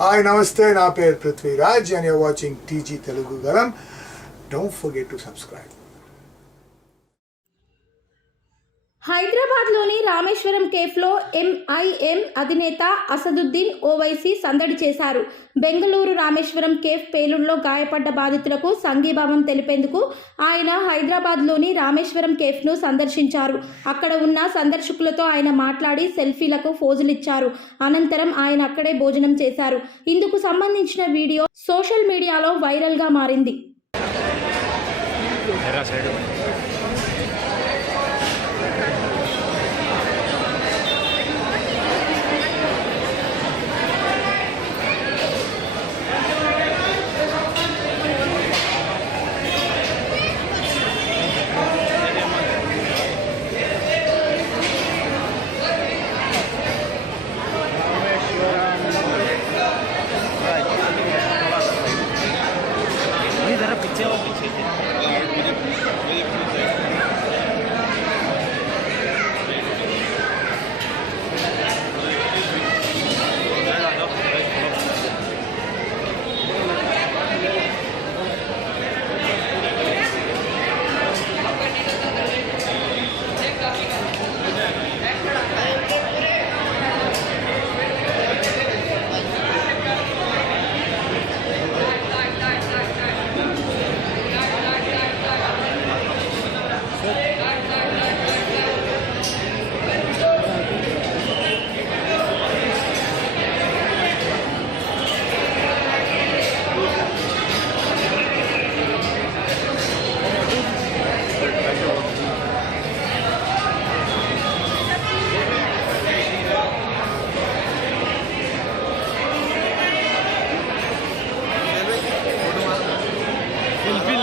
Hi, namaste. Na per Prithviraj and you're watching TG Telugu Galam. Don't forget to subscribe. హైదరాబాద్లోని Rameswaram కేఫ్లో MIM అధినేత అసదుద్దీన్ ఓవైసీ సందడి చేశారు. Bengaluru Rameswaram cafe పేలుడులో గాయపడ్డ బాధితులకు సంఘీభావం తెలిపేందుకు ఆయన హైదరాబాద్లోని రామేశ్వరం కేఫ్ను సందర్శించారు. అక్కడ ఉన్న సందర్శకులతో ఆయన మాట్లాడి సెల్ఫీలకు ఫోజులిచ్చారు. అనంతరం ఆయన అక్కడే భోజనం చేశారు. ఇందుకు సంబంధించిన వీడియో సోషల్ మీడియాలో వైరల్గా మారింది. सेल्फी